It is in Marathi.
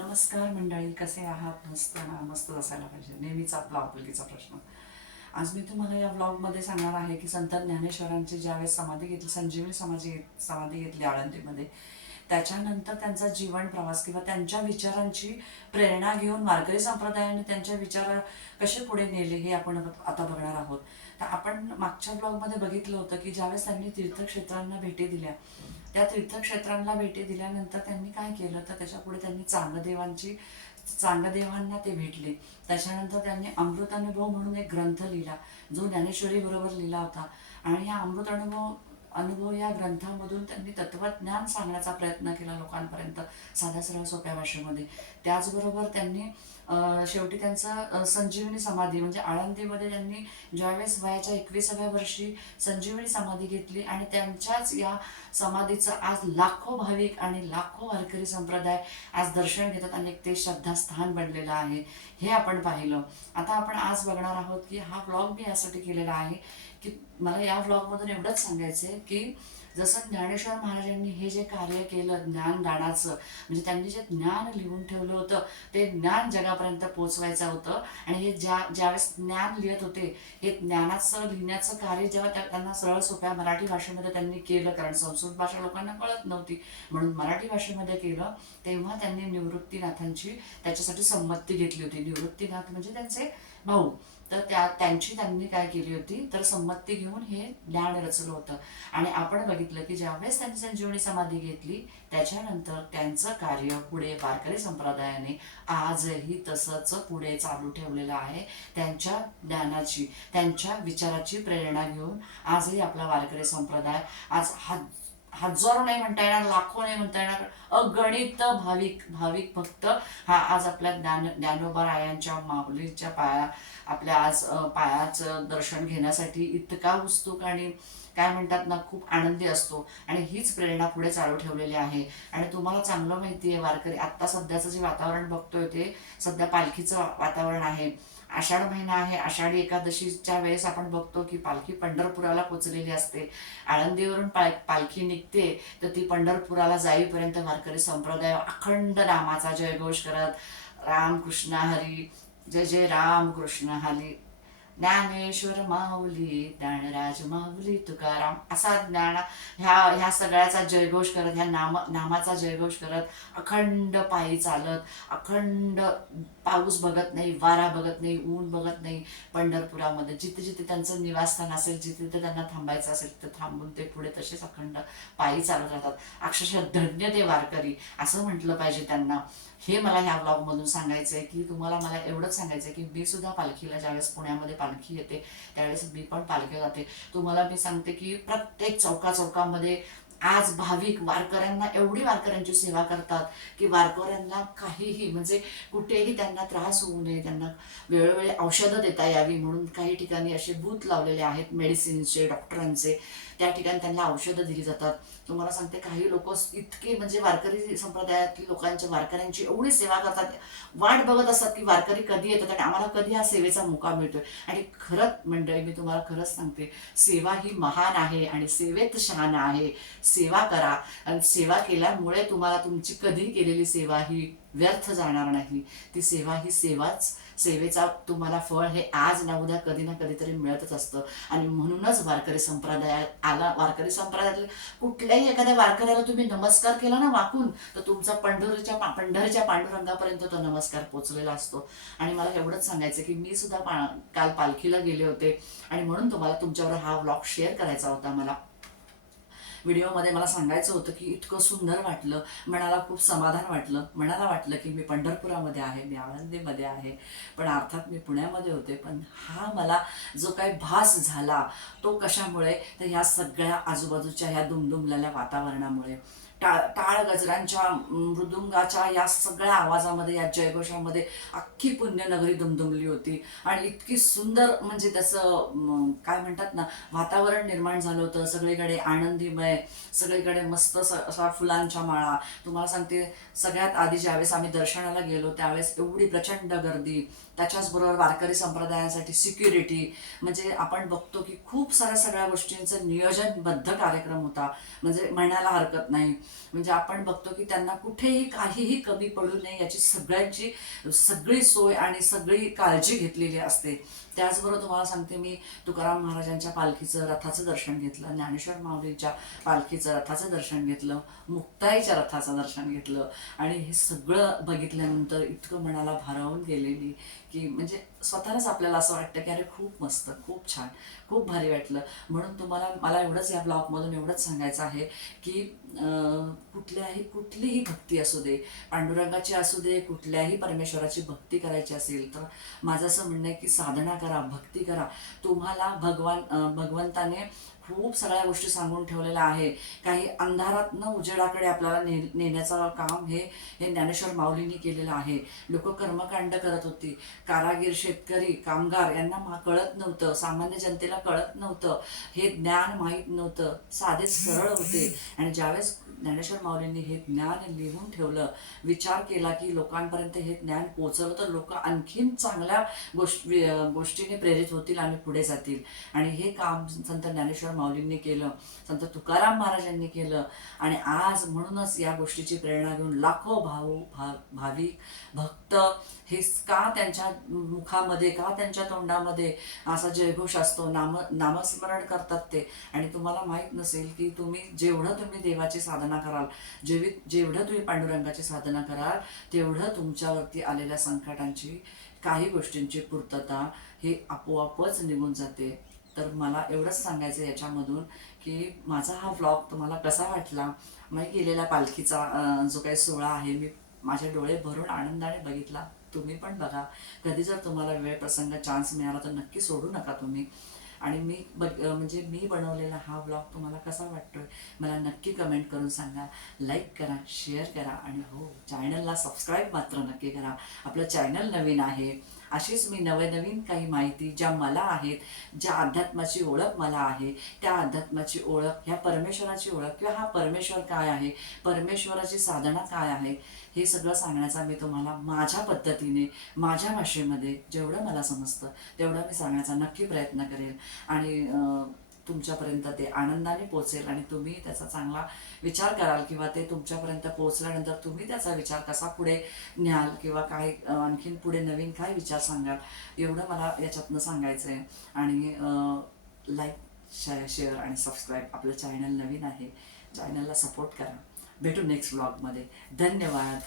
नमस्कार मंडळी, कसे आहात? मस्त ना? मस्त असायला पाहिजे, नेहमीच आपला आपुलकीचा प्रश्न. आज मी तुम्हाला या ब्लॉगमध्ये सांगणार आहे की संत ज्ञानेश्वरांची ज्यावेळेस समाधी घेतली, संजीवनी समाधी घेतली आळंदीमध्ये, त्याच्यानंतर त्यांचा जीवन प्रवास किंवा त्यांच्या विचारांची प्रेरणा घेऊन वारकरी संप्रदायाने त्यांचे विचार कसे पुढे नेले हे आपण आता बघणार आहोत. तर आपण मागच्या ब्लॉगमध्ये बघितलं होतं की ज्यावेळेस त्यांनी तीर्थक्षेत्रांना भेटी दिल्या, त्या तीर्थक्षेत्रांना भेटी दिल्यानंतर त्यांनी काय केलं, तर त्याच्यापुढे त्यांनी चांगदेवांना ते भेटले. त्याच्यानंतर त्यांनी अमृत अनुभव म्हणून एक ग्रंथ लिहिला, जो ज्ञानेश्वरी बरोबर लिहिला होता. आणि या अमृत अनुभव या ग्रंथामधून त्यांनी तत्वज्ञान सांगण्याचा प्रयत्न केला लोकांपर्यंत, साध्या सरळ सोप्या भाषेमध्ये. त्याचबरोबर त्यांनी शेवटी त्यांचा संजीवनी समाधी म्हणजे आळंदीमध्ये त्यांनी ज्यावेळेस वयाच्या 21व्या वर्षी संजीवनी समाधी घेतली, आणि त्यांच्याच या समाधीचं आज लाखो भाविक आणि लाखो वारकरी संप्रदाय आज दर्शन घेतात आणि ते श्रद्धास्थान बनलेलं आहे, हे आपण पाहिलं. आता आपण आज बघणार आहोत की हा व्लॉग मी यासाठी केलेला आहे की मला या व्लॉगमधून एवढंच सांगायचं आहे की जसं ज्ञानेश्वर महाराजांनी हे जे कार्य केलं ज्ञानदानाचं, म्हणजे त्यांनी जे ज्ञान लिहून ठेवलं होतं ते ज्ञान जगापर्यंत पोचवायचं होतं. आणि हे ज्यावेळेस ज्ञान लिहित होते, हे ज्ञानाचं लिहिण्याचं कार्य जेव्हा त्यांना सरळ सोप्या मराठी भाषेमध्ये त्यांनी केलं, कारण संस्कृत भाषा लोकांना कळत नव्हती म्हणून मराठी भाषेमध्ये केलं, तेव्हा त्यांनी निवृत्तीनाथांची त्याच्यासाठी संमती घेतली होती. निवृत्तीनाथ म्हणजे त्यांचे भाऊ. तर त्यांची त्यांनी काय केली होती, तर संमती घेऊन हे ज्ञान रचलं होतं. आणि आपण बघितलं की ज्यावेळेस त्यांनी संजीवनी समाधी घेतली, त्याच्यानंतर त्यांचं कार्य पुढे वारकरी संप्रदायाने आजही तसंच पुढे चालू ठेवलेलं आहे. त्यांच्या ज्ञानाची, त्यांच्या विचाराची प्रेरणा घेऊन आजही आपला वारकरी संप्रदाय आज हजारो नाही म्हणता येणार, लाखो नाही म्हणता येणार, अगणित भाविक भक्त हा आज आपल्या ज्ञानोबा रायांच्या माऊलीच्या आपल्या आज पायाचं दर्शन घेण्यासाठी इतका उत्सुक आणि काय म्हणतात ना, खूप आनंदी असतो. आणि हीच प्रेरणा पुढे चालू ठेवलेली आहे. आणि तुम्हाला चांगलं माहिती आहे, वारकरी आत्ता सध्याचं जे वातावरण बघतोय ते सध्या पालखीचं वातावरण आहे. आषाढ महिना आहे, आषाढी एकादशीच्या वेळेस आपण बघतो की पालखी पंढरपुराला पोचलेली असते. आळंदीवरून पालखी निघते, तर ती पंढरपुराला जाईपर्यंत वारकरी संप्रदाय अखंड नामाचा जयघोष करत रामकृष्ण हरी, जय जय राम कृष्ण हरी, ज्ञानेश्वर माऊली, ज्ञानराज माऊली तुकाराम, असा ह्या सगळ्याचा जयघोष करत, ह्या नामाचा जयघोष करत अखंड पायी चालत, अखंड पाऊस बघत नाही, वारा बघत नाही, ऊन बघत नाही, पंढरपुरामध्ये जिथे जिथे त्यांचं निवासस्थान असेल, जिथे जिथे त्यांना थांबायचं असेल तिथे थांबून ते पुढे तसेच अखंड पायी चालत राहतात. अक्षरशः धन्य ते वारकरी असं म्हटलं पाहिजे त्यांना. हे मला ह्या ब्लॉगमधून सांगायचं आहे की तुम्हाला मला एवढंच सांगायचं आहे की मी सुद्धा पालखीला, ज्यावेळेस पुण्यामध्ये पालखी येते त्यावेळेस मी पण पालखी जाते. तुम्हाला मी सांगते की प्रत्येक चौकामध्ये आज भाविक वारकऱ्यांना, एवढी वारकऱ्यांची सेवा करतात की वारकऱ्यांना काहीही म्हणजे कुठेही त्यांना त्रास होऊ नये, त्यांना वेळोवेळी औषधं देता यावी म्हणून काही ठिकाणी असे बूथ लावलेले आहेत मेडिसिनचे, डॉक्टरांचे. त्या ठिकाणी त्यांना औषधं दिली जातात. तुम्हाला सांगते, काही लोक इतके म्हणजे वारकरी संप्रदायातील वारकऱ्यांची एवढी सेवा करतात, वाट बघत असतात की वारकरी कधी येतात आणि आम्हाला कधी हा सेवेचा मोका मिळतोय. आणि खरंच मंडळी, मी तुम्हाला खरंच सांगते, सेवा ही महान आहे आणि सेवेत शहाणा आहे. सेवा करा, आणि सेवा केल्यामुळे तुम्हाला तुमची कधी केलेली सेवा ही व्यर्थ जाणार नाही. ती सेवा ही सेवेचा तुम्हाला फळ हे आज ना उद्या कधी ना कधीतरी मिळतच असतं. आणि म्हणूनच वारकरी संप्रदायातल्या कुठल्याही एखाद्या वारकऱ्याला तुम्ही नमस्कार केला ना वाकून, तर तुमचा पंढरीच्या पांडुरंगापर्यंत तो नमस्कार पोचलेला असतो. आणि मला एवढंच सांगायचं की मी सुद्धा काल पालखीला गेले होते, आणि म्हणून तुम्हाला तुमच्यावर हा व्लॉग शेअर करायचा होता. मला व्हिडिओमध्ये मला सांगायचं होतं की इतकं सुंदर वाटलं, मनाला खूप समाधान वाटलं. मनाला वाटलं की मी पंढरपुरामध्ये आहे, मी आळंदीमध्ये आहे, पण अर्थात मी पुण्यामध्ये होते. पण हा मला जो काही भास झाला तो कशामुळे, तर ह्या सगळ्या आजूबाजूच्या ह्या दुमदुमलेल्या वातावरणामुळे, टाळ गजरांच्या, मृदुंगाच्या या सगळ्या आवाजामध्ये, या जयघोषामध्ये अख्खी पुण्यनगरी दुमदुमली होती. आणि इतकी सुंदर म्हणजे त्याचं काय म्हणतात ना, वातावरण निर्माण झालं होतं. सगळीकडे आनंदीमय, सगळीकडे मस्त असा फुलांच्या माळा. तुम्हाला सांगते, सगळ्यात आधी ज्यावेळेस आम्ही दर्शनाला गेलो त्यावेळेस एवढी प्रचंड गर्दी, त्याच्याचबरोबर वारकरी संप्रदायासाठी सिक्युरिटी, म्हणजे आपण बघतो की खूप साऱ्या सगळ्या गोष्टींचं नियोजनबद्ध कार्यक्रम होता, म्हणजे म्हणायला हरकत नाही. म्हणजे आपण बघतो की त्यांना कुठेही काहीही कमी पडू नये याची सगळ्यांची सगळी सोय आणि सगळी काळजी घेतलेली असते. त्याचबरोबर तुम्हाला सांगते, मी तुकाराम महाराजांच्या पालखीचं रथाचं दर्शन घेतलं, ज्ञानेश्वर माऊलींच्या पालखीचं रथाचं दर्शन घेतलं, मुक्ताईच्या रथाचं दर्शन घेतलं आणि हे सगळं बघितल्यानंतर इतकं मनाला भारावून गेलेली की म्हणजे स्वतःलाच आपल्याला असं वाटतं की अरे खूप मस्त, खूप छान, खूप भारी वाटलं. म्हणून तुम्हाला मला एवढंच या ब्लॉगमधून एवढंच सांगायचं आहे की कुठलीही भक्ती असू दे, पांडुरंगाची असू दे, कुठल्याही परमेश्वराची भक्ती करायची असेल तर माझं असं म्हणणं आहे की साधना करा, भक्ती करा. तुम्हाला भगवंताने खूप सगळ्या गोष्टी सांगून ठेवलेल्या आहे. काही अंधारातनं उजेडाकडे आपल्याला नेण्याचं काम हे हे ज्ञानेश्वर माऊलींनी केलेलं आहे. लोक कर्मकांड करत होती, कारागीर, शेतकरी, कामगार यांना कळत नव्हतं, सामान्य जनतेला कळत नव्हतं, हे ज्ञान माहीत नव्हतं, साधे सरळ होते. आणि ज्यावेळेस ज्ञानेश्वर माऊलींनी हे ज्ञान लिहून ठेवलं, विचार केला की लोकांपर्यंत हे ज्ञान पोहोचवलं तर लोक आणखीन चांगल्या गोष्टीने प्रेरित होतील आणि पुढे जातील. आणि हे काम संत ज्ञानेश्वर माऊलींनी केलं, संत तुकाराम महाराजांनी केलं. आणि आज म्हणूनच या गोष्टीची प्रेरणा घेऊन लाखो भाविक भक्त हे का त्यांच्या मुखामध्ये, का त्यांच्या तोंडामध्ये असा जयघोष असतो, नामस्मरण करतात ते. आणि तुम्हाला माहीत नसेल की जेवढं तुम्ही देवाची साधना कराल, जेवढं तुम्ही पांडुरंगाची साधना कराल, तेवढं तुमच्यावरती आलेल्या संकटांची, काही गोष्टींची पूर्तता ही आपोआपच निघून जाते. तर मला एवढंच सांगायचं याच्यामधून की माझा हा व्लॉग तुम्हाला कसा वाटला. मी गेलेला पालखीचा जो काही सोहळा आहे, मी माझे डोळे भरून आनंदाने बघितला. तुम्ही पण बघा. कधी जर तुम्हाला वेळ, प्रसंग, चान्स मिळाला तर नक्की सोडू नका तुम्ही. आणि म्हणजे मी बनवलेला हा व्लॉग तुम्हाला कसा वाटतोय मला नक्की कमेंट करून सांगा. लाईक करा, शेअर करा आणि हो, चॅनलला सबस्क्राईब मात्र नक्की करा. आपलं चॅनल नवीन आहे. अशीच मी नवनवीन काही माहिती ज्या मला आहेत, ज्या अध्यात्माची ओळख मला आहे, त्या अध्यात्माची ओळख, ह्या परमेश्वराची ओळख किंवा हा परमेश्वर काय आहे, परमेश्वराची साधना काय आहे, हे सगळं सांगण्याचा मी तुम्हाला माझ्या पद्धतीने, माझ्या भाषेमध्ये जेवढं मला समजतं तेवढं मी सांगण्याचा नक्की प्रयत्न करेन. आणि तुमच्यापर्यंत ते आनंदाने पोचेल आणि तुम्ही त्याचा चांगला विचार कराल किंवा ते तुमच्यापर्यंत पोहोचल्यानंतर तुम्ही त्याचा विचार कसा पुढे न्याल किंवा काय आणखीन पुढे नवीन काय विचार सांगाल, एवढं मला याच्यातनं सांगायचं आहे. आणि लाईक, शेअर आणि सबस्क्राईब. आपलं चॅनल नवीन आहे, चॅनलला सपोर्ट करा. भेटू नेक्स्ट व्लॉगमध्ये. धन्यवाद.